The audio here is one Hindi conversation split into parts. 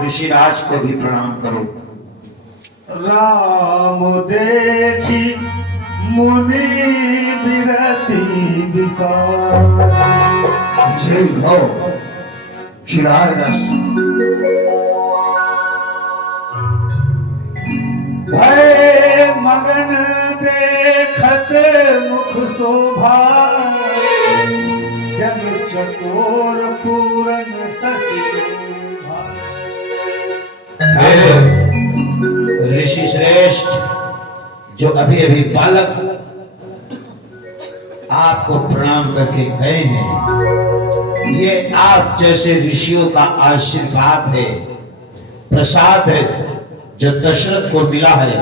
ऋषिराज को भी प्रणाम करो। राम देखी मुनि विरति विशाल। जय हो चिराय रस भय मगन देखत मुख शोभा। जग चकोर पूरन शशि ऋषि श्रेष्ठ, जो अभी अभी बालक आपको प्रणाम करके गए हैं, ये आप जैसे ऋषियों का आशीर्वाद है, प्रसाद है, जो दशरथ को मिला है।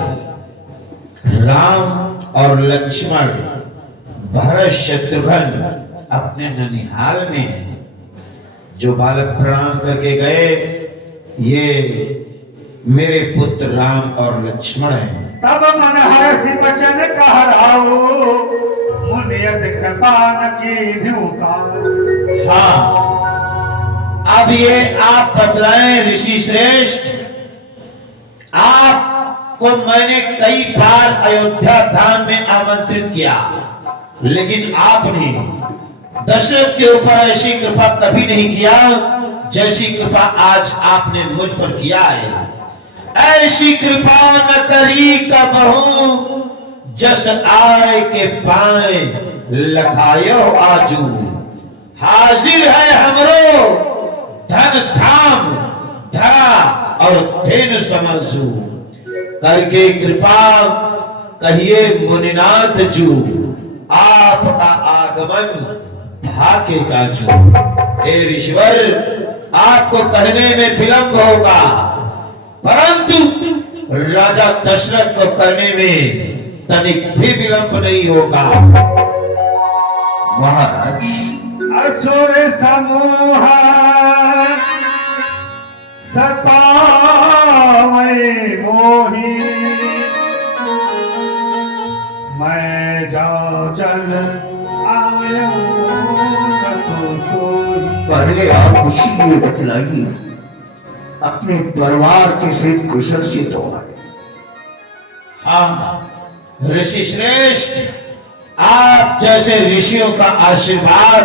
राम और लक्ष्मण भरत शत्रुघ्न अपने ननिहाल में है। जो बालक प्रणाम करके गए, ये मेरे पुत्र राम और लक्ष्मण हैं। तब मन हर्षि बचन कहराओ, मुनि यस कृपा न कीन्हु काल। हाँ, अब ये आप बतलाएं ऋषि श्रेष्ठ। आपको मैंने कई बार अयोध्या धाम में आमंत्रित किया, लेकिन आपने दशरथ के ऊपर ऐसी कृपा कभी नहीं किया जैसी कृपा आज आपने मुझ पर किया है। ऐसी कृपा न करी कबहू, जस आय के पाए लखायो आजू। हाजिर है हमरो धन धाम धरा और धेनु समझू। करके कृपा कहिए मुनिनाथ जू, आपका आगमन भाग्य का जो। हे ऋषिवर, आपको कहने में विलंब होगा, परंतु राजा दशरथ को करने में तनिक भी विलंब नहीं होगा। महाराज, असुर समूह सतावे मोही। मैं जाऊं चल आया तो पहले आप इसीलिए बतलाइए, अपने परिवार के सहित कुशल से तो आए। हाँ ऋषि श्रेष्ठ, आप जैसे ऋषियों का आशीर्वाद,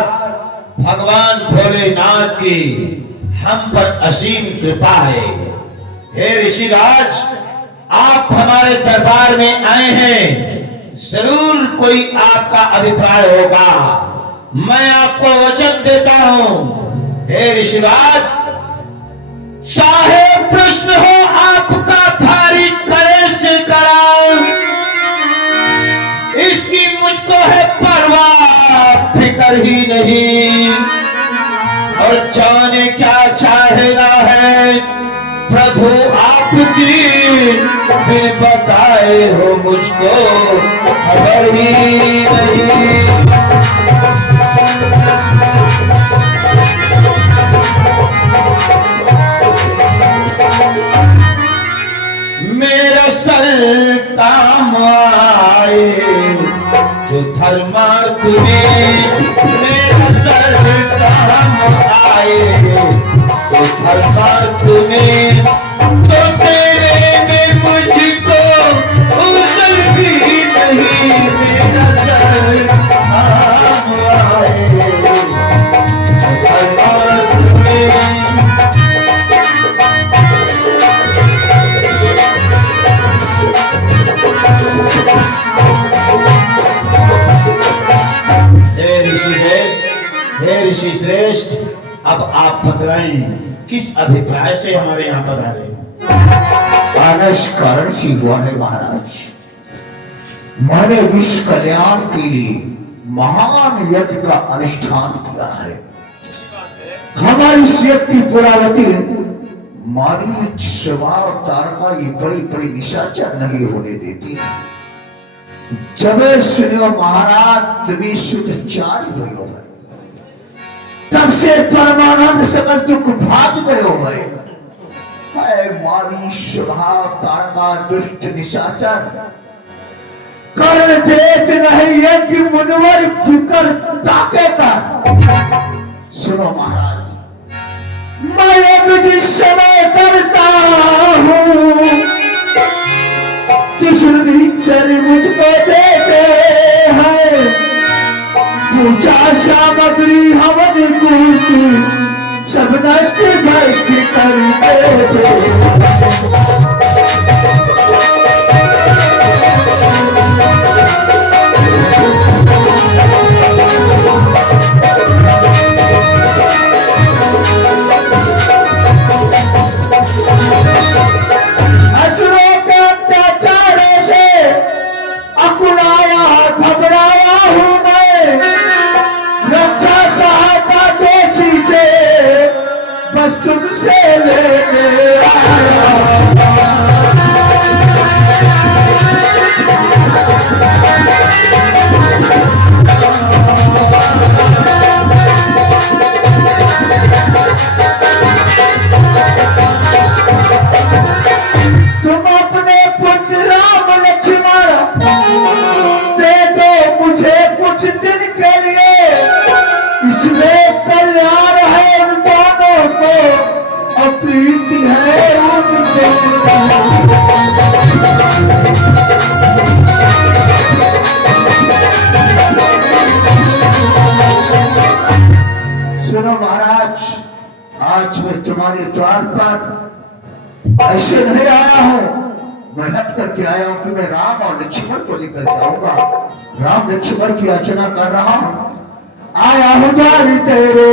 भगवान भोलेनाथ की हम पर असीम कृपा है। हे ऋषिराज, आप हमारे दरबार में आए हैं, जरूर कोई आपका अभिप्राय होगा। मैं आपको वचन देता हूं, हे ऋषिराज, चाहे प्रश्न हो आपका भारी कलेश से कराओ, इसकी मुझको है परवाह, फिक्र ही नहीं। और जाने क्या चाहेगा है प्रभु आपकी, बिन बताए हो मुझको खबर ही नहीं। मेरा सर काम आए जो धर्मार्थ में, मेरा सर काम आए जो धर्मार्थ में, तो तेरे में मुझको उतर भी नहीं। मेरा सर काम आए जो धर्मार्थ में, अब आप बतलाएं किस अभिप्राय से हमारे यहाँ पधारे? आनस कारण से हुआ है महाराज। मैंने विश्व कल्याण के लिए महान यज्ञ का अनुष्ठान किया है। हमारी शक्ति पुरावती मारी स्वभाव तारका ये बड़ी बड़ी निशाचर नहीं होने देती। जब सुनियो महाराज तुम्हें शुद्धाचार्य भयो है, तब से परमानंद सकल दुख भाग गयो है। मारी स्वभाव तारका दुष्ट निशाचर कर देत नहीं यज्ञ मुनवर फिकर ताके कर। सुनो महाराज, मैं यज्ञ जिस समय करता हूँ किशोर मुझको देते हैं। पूजा सामग्री हवन कूटी सब नष्ट भ्रष्ट करते असुरों के अत्याचारों से अकुलाया घबराया हूँ मैं। रक्षा सहायता दो चीजें बस तुमसे लेने आया। तुम अपने पुत्र राम लक्ष्मण दे दो मुझे कुछ दिन के लिए। इसमें कल्याण है उन दोनों को, अप्रीति है उनके। सुनो महाराज, आज मैं तुम्हारे द्वार पर ऐसे नहीं आया हूँ। मैं हट करके आया हूँ कि मैं राम और लक्ष्मण को लेकर जाऊंगा। राम लक्ष्मण की अर्चना कर रहा हूँ। आया हूँ द्वारी तेरे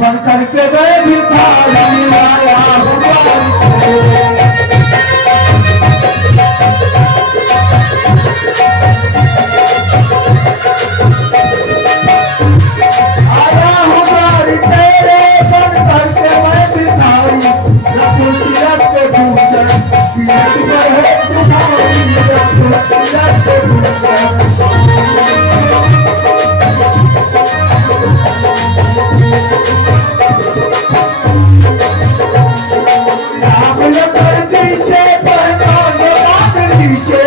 बन करके मैं भिखारी। आया हूँ द्वारी तेरे। आया हूँ द्वारी तेरे बन करके मैं भिखारी। रघुसीरत से दूसर सीरत पर है तुम्हारी। रघुसीरत से दूसर राम लखन दीजे परमान राम दीजे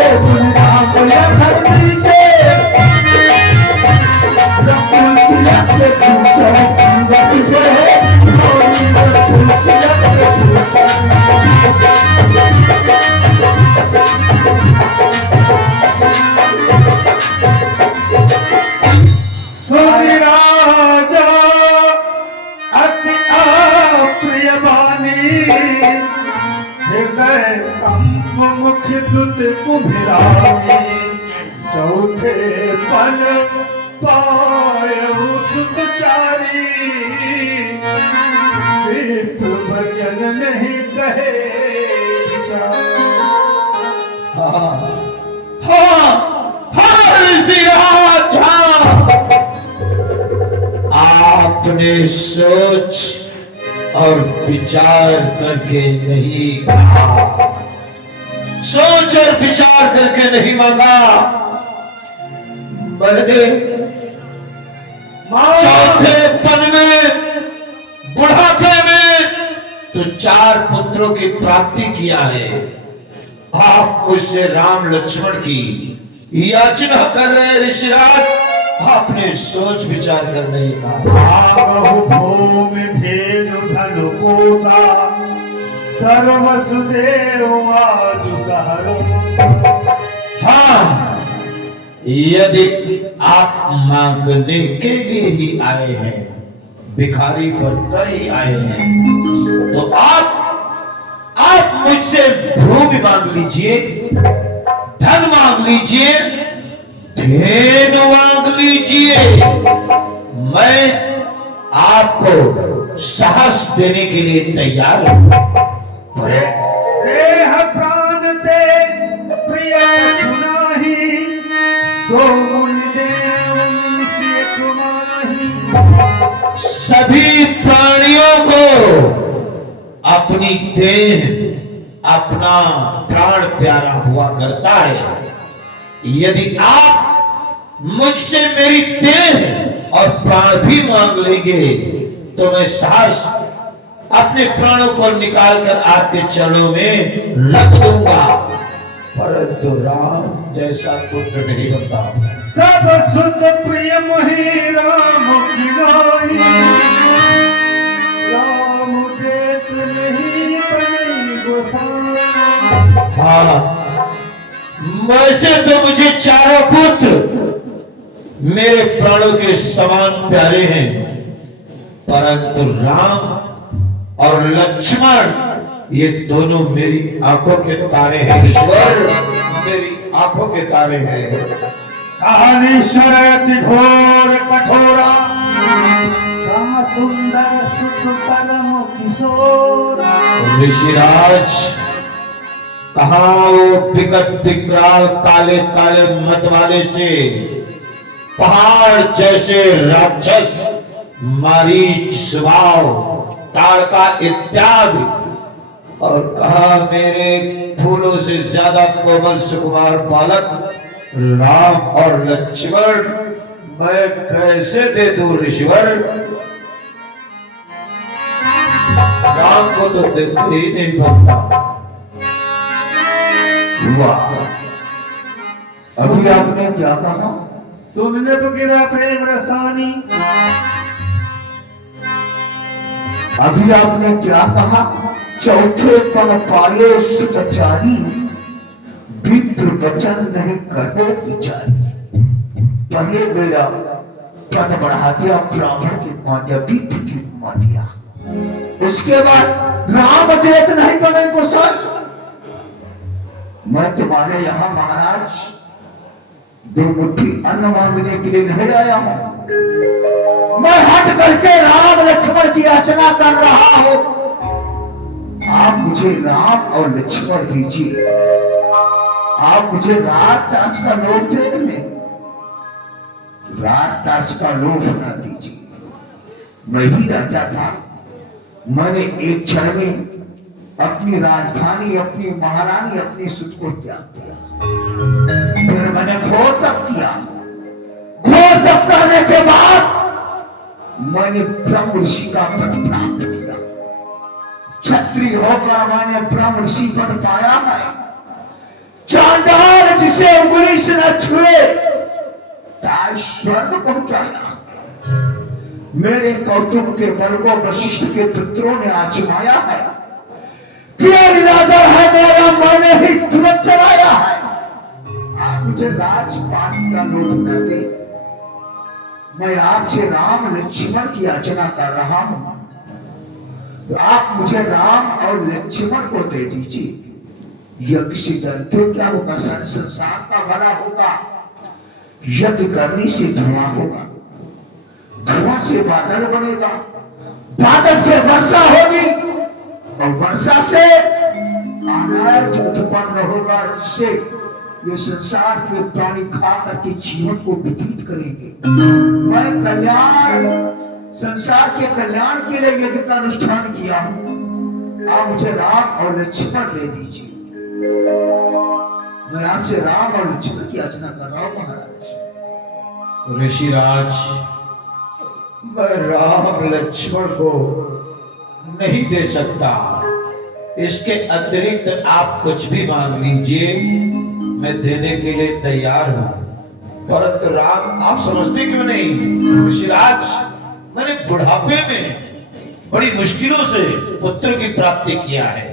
राम लखन दीजे। रघुसीरत से दूसर सीरत पर है तुम्हारी। रघुसीरत से सोनी राजा अति अप्रिय वाणी। हृदय कंप मुख दुत कुम्भरामी। चौथे पल पायहु सुतचारी। तीर्थ भजन नहीं कहे विचार। हाँ ऋषिराज, आपने सोच और विचार करके नहीं कहा, सोच और विचार करके नहीं मांगा। मैंने चौथे पन में बुढ़ापे में तो 4 पुत्रों की प्राप्ति किया है। आप मुझसे राम लक्ष्मण की याचना कर रहे ऋषिराज। आपने सोच विचार कर नहीं कहा। भूमि धेनु धन कोसा सर्वसुदेव आज सहरो। हाँ, यदि आप मांगने के लिए ही आए हैं, भिखारी बनकर ही आए हैं, तो आप मुझसे भूमि मांग लीजिए, धन मांग लीजिए, धेनु मांग लीजिए। मैं आपको साहस देने के लिए तैयार हूं। अरे देह प्राण ते प्रिय छुनाही, सो मुनि देव मनुष्य कुमाही। सभी प्राणियों को अपनी देह, अपना प्राण प्यारा हुआ करता है। यदि आप मुझसे मेरी देह और प्राण भी मांग लेंगे तो मैं सहर्ष अपने प्राणों को निकालकर आपके चरणों में रख दूंगा, परंतु राम जैसा पुत्र नहीं बनता। सब सुत प्रिय मोहि राम की नाई, राम देत नहीं बनी गोसाई। हाँ, वैसे तो मुझे चारों पुत्र मेरे प्राणों के समान प्यारे हैं, परंतु राम और लक्ष्मण ये दोनों मेरी आंखों के तारे हैं। ईश्वर मेरी आंखों के तारे हैं। कहानी शरति घोर कठोरा, कहा सुंदर सुख परम किशोर। ऋषिराज, कहाँ वो विकट विकराल काले काले मत वाले से पहाड़ जैसे राक्षस, मारीच, स्वभाव, ताड़का इत्यादि, और कहा मेरे फूलों से ज्यादा कोमल सुकुमार बालक राम और लक्ष्मण मैं कैसे दे दूं ऋषिवर? राम को तो देते ही नहीं बनता। वाह, अभी आपने क्या कहा? सुनने तो गिरा प्रेम रसानी। अभी आपने क्या कहा? चौथे पन पाए सुतचारी, विप्र वचन नहीं कहो विचारी। पहले मेरा पद बढ़ा दिया, ब्राह्मण की मां दिया, विप्र की मां दिया, उसके बाद राम देत नहीं बने गोसाई। मैं तुम्हारे यहां महाराज दो मुट्ठी अन्न मांगने के लिए नहीं आया हूं। मैं हट करके राम लक्ष्मण की याचना कर रहा हूं। आप मुझे राम और लक्ष्मण दीजिए। आप मुझे रात ताज का लोभ दे दें, रात ताज का लोभ ना दीजिए। मैं भी राजा था, मैंने एक क्षण में अपनी राजधानी, अपनी महारानी, अपनी सुत को त्याग दिया। फिर मैंने घोर तप किया। घोर तप करने के बाद मैंने ब्रह्म ऋषि का पद प्राप्त किया। क्षत्रिय होकर मैंने ब्रह्म ऋषि पद पाया है। चांडाल जिसे उंगली से न छुए ताई स्वर्ग पहुंचाया। मेरे कौतुक के बल को वशिष्ठ के पुत्रों ने आजमाया है। निरादर है मेरा, मैंने ही तुरंत चलाया है। आप मुझे राजपाट का लोभ न दे। मैं आपसे राम लक्ष्मण की याचना कर रहा हूं, तो आप मुझे राम और लक्ष्मण को दे दीजिए। यज्ञ से जानते हो क्या होगा? संसार का भला होगा। यज्ञ करने से धुआं होगा, धुआं से बादल बनेगा, बादल से वर्षा होगी, और वर्षा से अनाज उत्पन्न होगा, जिससे ये संसार के प्राणी खा करके जीवन को व्यतीत करेंगे। मैं कल्याण, संसार के कल्याण के लिए यज्ञ का अनुष्ठान किया हूं। आप मुझे राम और लक्ष्मण दे दीजिए। मैं आपसे राम और लक्ष्मण की याचना कर रहा हूं महाराज। ऋषिराज, मैं राम लक्ष्मण को नहीं दे सकता। इसके अतिरिक्त आप कुछ भी मांग लीजिए, मैं देने के लिए तैयार हूं, परंतु राम आप समझते क्यों नहीं? ऋषिराज, मैंने बुढ़ापे में बड़ी मुश्किलों से पुत्र की प्राप्ति किया है।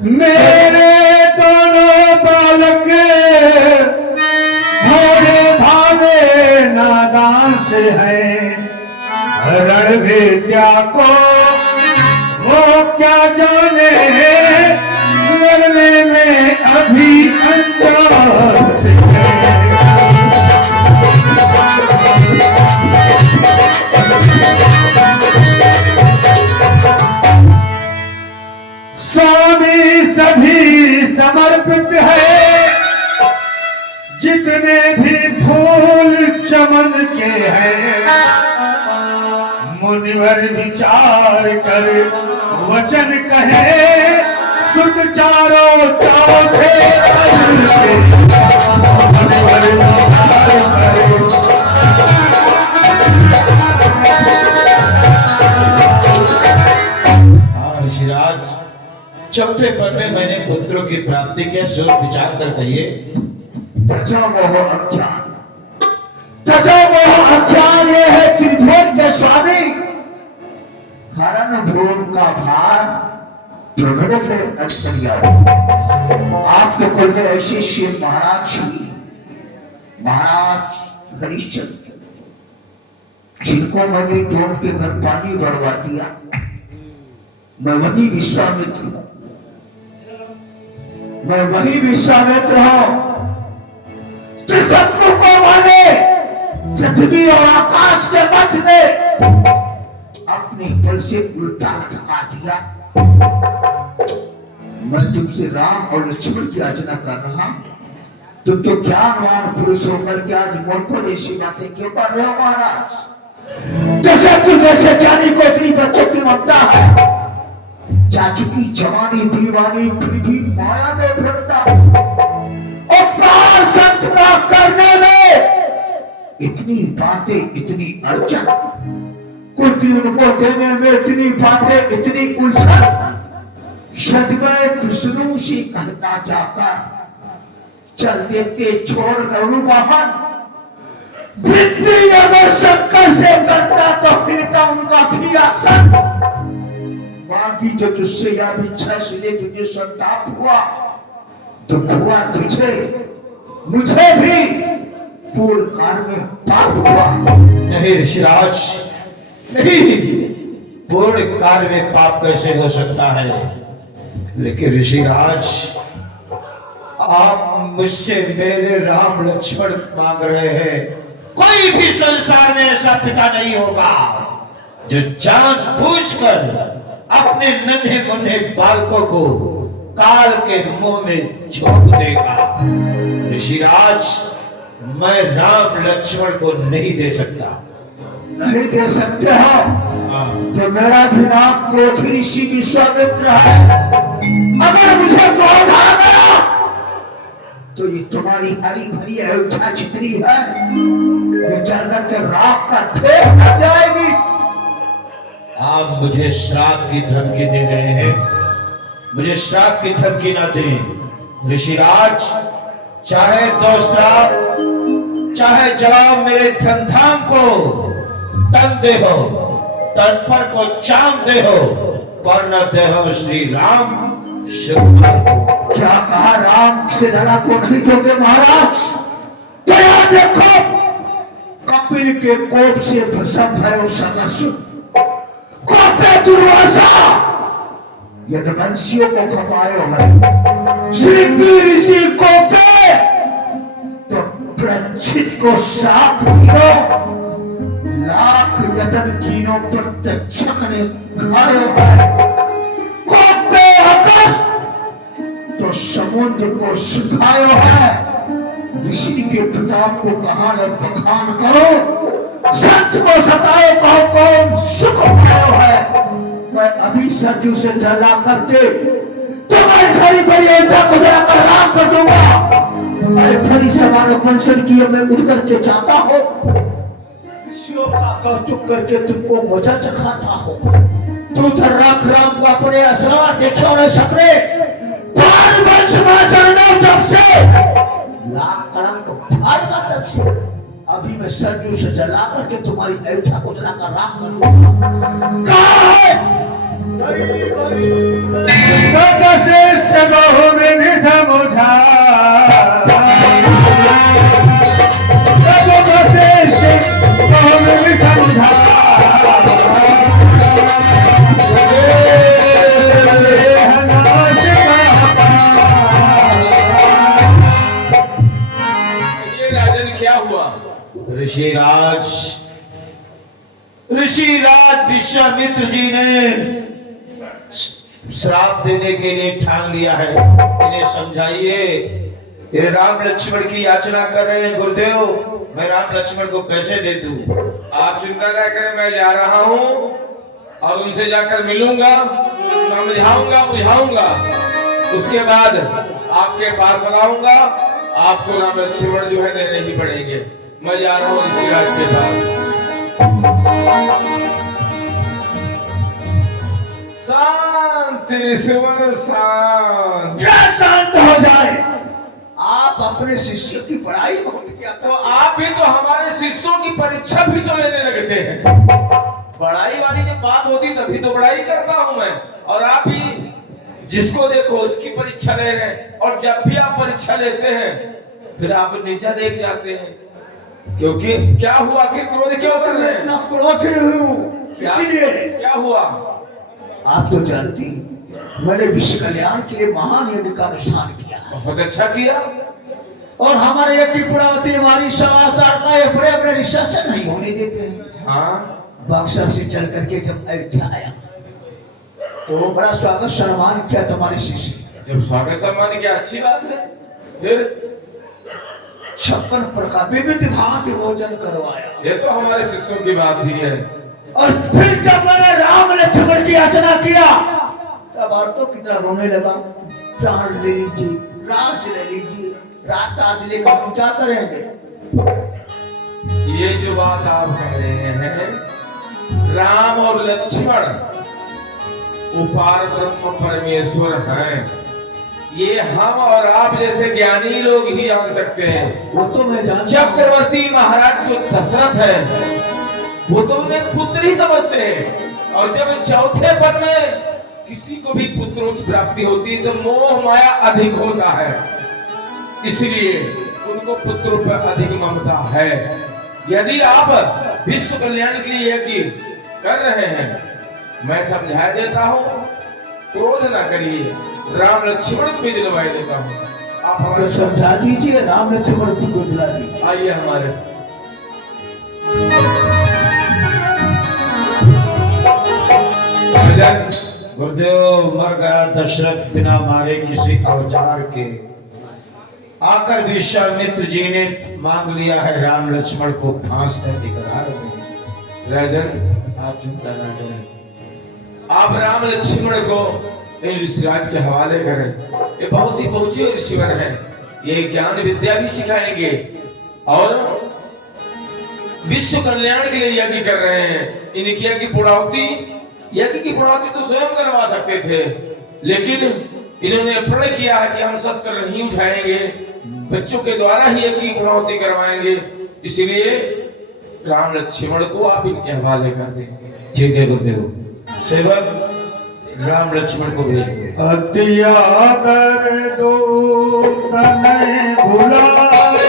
मेरे दोनों बालक भोले भावे नादान से है। रण विद्या को वो क्या जाने, लड़ने में अभी अंतर से है। जितने भी फूल चमन के हैं मुनिवर विचार कर वचन कहे सुत चारों चौथे मुनिवर विचार करे। हाँ ऋषिराज, चौथे पद में मैंने पुत्रों की प्राप्ति के सोच विचार कर कहिए। तजा मोह अज्ञान, तजा मोह अज्ञान ये है त्रिभुवन के स्वामी हरण भूम का भार प्रगट है अंतर्यामी। आपके कुल में ऐसे शिव महाराज हुए, महाराज हरिश्चंद्र, जिनको मैंने डोम के घर पानी भरवा दिया। मैं वही विश्वामित्र हूं, मैं वही विश्वामित्र हूं। त्रिशंकु को मैंने पृथ्वी और आकाश के मध्य में अपने बल से उल्टा ढका दिया। मैं तुमसे राम और लक्ष्मण की याचना कर रहा हूं। तुम तो ज्ञानवान पुरुष होकर के आज मूर्खों जैसी बातें क्यों कर रहे हो महाराज? जैसे ज्ञानी को इतनी बच्चों की ममता है, चाचू की जवानी दीवानी फिर भी माया में भटकता, और संत ना करने में इतनी बातें, इतनी अड़चन, कुछ उनको देने में इतनी बातें, इतनी उलझन। सदमय विष्णु से कहता जाकर चल देते छोड़ गरुड़ वाहन। वृद्धि अगर शंकर से करता तो मिलता उनका भी आसन। बाकी जो तुझसे या इच्छा से ले तुझे संताप हुआ, दुख हुआ तुझे, मुझे भी पूर्ण काल में पाप हुआ। नहीं ऋषिराज, नहीं, पूर्ण काल में पाप कैसे हो सकता है? लेकिन ऋषिराज, आप मुझसे मेरे राम लक्ष्मण मांग रहे हैं। कोई भी संसार में ऐसा पिता नहीं होगा जो जानबूझकर अपने नन्हे मुन्ने बालकों को काल के मुंह में झोंक देगा। ऋषिराज, मैं राम लक्ष्मण को नहीं दे सकता। नहीं दे सकते हो हाँ। तो मेरा भी नाम क्रोध ऋषि विश्वामित्र है। अगर मुझे क्रोध आ गया तो ये तुम्हारी हरी भरी अयोध्या जितनी है ये जलकर के राख का ढेर बन जाएगी। आप मुझे श्राप की धमकी दे रहे हैं, मुझे श्राप की धमकी ना दें ऋषिराज। चाहे दो श्राप, चाहे जवाब मेरे धनधाम को तन दे हो, तन पर को चाम दे हो, पर न दे हो श्री राम सुकुमार को। क्या कहा? राम से लड़ा को नहीं दोगे महाराज? तो याद देखो, कपिल के कोप से भस्म भयो सदस्य, कोपे दुर्वासा यदवंशियों को खपायो है। श्रृंगी ऋषि कोपे तो प्रच्छित को साप दियो, लाख यतन तीनों प्रत्यक्षक ने खायो है। कोपे अगस्त तो समुद्र को सुखायो है। ऋषि के प्रताप को कहा है बखान करो, संत को सताए कहो कौन सुख पायो है। मैं अभी सरजू से जला करके तुम्हारी सारी बड़ी अयोध्या को जलाकर राख कर दूंगा। मैं फरी सवार वंशन की मैं उठ करके जाता हूँ, ऋषियों का कौतुक करके तुमको मजा चखाता हूँ। तू धर्राख राम को अपने असरार देखे और सपने पाल वंश में चढ़ना जब से लाख कलंक भागा तब से अभी मैं सरजू से जला करके तुम्हारी अयोध्या को जलाकर राख कर दूंगा। कहाँ है? श्रेष्ठ बहुविधि समुझा, श्रेष्ठ बहुविधि समझा। ऋषिराज विश्वामित्र जी ने श्राप देने के लिए ठान लिया है। इन्हें समझाइए ये राम लक्ष्मण की याचना कर रहे हैं गुरुदेव, मैं राम लक्ष्मण को कैसे दे दूं? आप चिंता न करें, मैं जा रहा हूँ और उनसे जाकर मिलूंगा, समझाऊंगा, बुझाऊंगा। उसके बाद आपके पास लाऊंगा। आपको राम लक्ष्मण जो है देने ही पड़ेंगे। मैं जा रहा हूँ ऋषिराज के पास। शांत ऋषिवर शांत। क्या शांत हो जाए? आप अपने शिष्यों की बड़ाई बहुत किया तो आप भी तो हमारे शिष्यों की परीक्षा भी तो लेने लगते हैं। बड़ाई वाली जब बात होती तभी तो बड़ाई करता हूं मैं। और आप भी जिसको देखो उसकी परीक्षा ले रहे हैं। और जब भी आप परीक्षा लेते हैं फिर आप नीचा देख जाते हैं। क्योंकि क्या हुआ? आखिर क्रोध क्यों कर रहे हैं? इतना क्रोधी हूँ इसीलिए। क्या हुआ? आप तो जानती, मैंने विश्व कल्याण के लिए महान यज्ञ का अनुष्ठान किया बहुत अच्छा किया। और हमारे एक त्रिपुरावती हमारी समावतार का ये बड़े अपने रिसर्चर नहीं होने देते हैं। हाँ, बक्सर से चल करके जब अयोध्या आया तो बड़ा स्वागत सम्मान किया तुम्हारे शिष्य। जब स्वागत सम्मान किया अच्छी बात है। फिर 56 प्रकार विविध भांति भोजन करवाया। ये तो हमारे शिष्यों की बात ही है। और फिर जब मैंने राम लक्ष्मण की याचना किया तब औरतों की तरह रोने लगा। प्राण ले लीजिए, राज ले लीजिए, रात आज लेकर पूजा करेंगे। ये जो बात आप कह रहे हैं, राम और लक्ष्मण वो पार ब्रह्म परमेश्वर हैं। ये हम और आप जैसे ज्ञानी लोग ही जान सकते हैं। वो तो मैं जानता हूं। चक्रवर्ती महाराज जो दशरथ है वो तो उन्हें पुत्र ही समझते हैं। और जब चौथे पद में किसी को भी पुत्रों की प्राप्ति होती है तो मोह माया अधिक होता है। इसलिए उनको पुत्रों पर अधिक ममता है। यदि आप विश्व कल्याण के लिए यज्ञ कर रहे हैं, मैं समझा देता हूँ, क्रोध ना करिए। राम लक्ष्मण को भी दिलवा देता हूँ। आप तो हमारे समझा दीजिए, राम लक्ष्मण को दिला दीजिए। आइए हमारे। गुरुदेव मर गया दशरथ बिना मारे किसी औजार के। आकर विश्वामित्र जी ने मांग लिया है राम लक्ष्मण को फांस कर इकरार में। राजन, आप चिंता ना करें। आप राम लक्ष्मण को इन ऋषिराज के हवाले करें। ये बहुत ही पहुंचे ऋषिवर हैं। ये ज्ञान विद्या भी सिखाएंगे और विश्व कल्याण के लिए यज्ञ कर रहे हैं। इनकी यज्ञ की पूर्णाहुति तो स्वयं करवा सकते थे, लेकिन इन्होंने प्रण किया है कि हम शस्त्र नहीं उठाएंगे, बच्चों के द्वारा ही यज्ञ की पूर्णाहुति करवाएंगे। इसलिए राम लक्ष्मण को आप इनके हवाले कर दें। ठीक है गुरुदेव, सेवक राम लक्ष्मण को भेज दो। अति आदर दो तने भुलाए,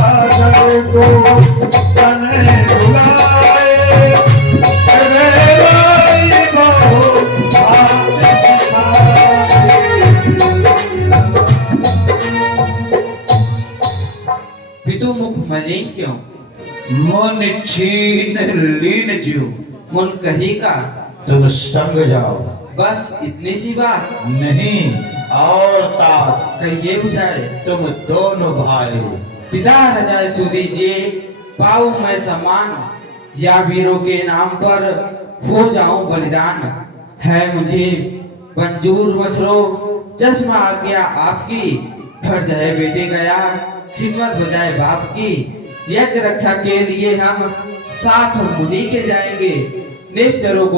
आदर दो तने भुलाए, रे भाई बहु बात सिखाए। पितु मुख मलिन क्यों? मन छीन लीन जीव, मुन कही का तुम संग जाओ। बस इतनी सी बात? नहीं और तात, कहिए बुझाए। तुम दोनों भाई। पिता रजाए सु दीजिए, पाऊं मैं सम्मान, या वीरों के नाम पर हो जाऊं बलिदान। है मुझे मंजूर मसरो, चश्मा आ गया आपकी, फर्ज है बेटे गया, खिदमत हो जाए बाप की। यज्ञ रक्षा के लिए हम साथ मुनि के जाएंगे, निश्चरों को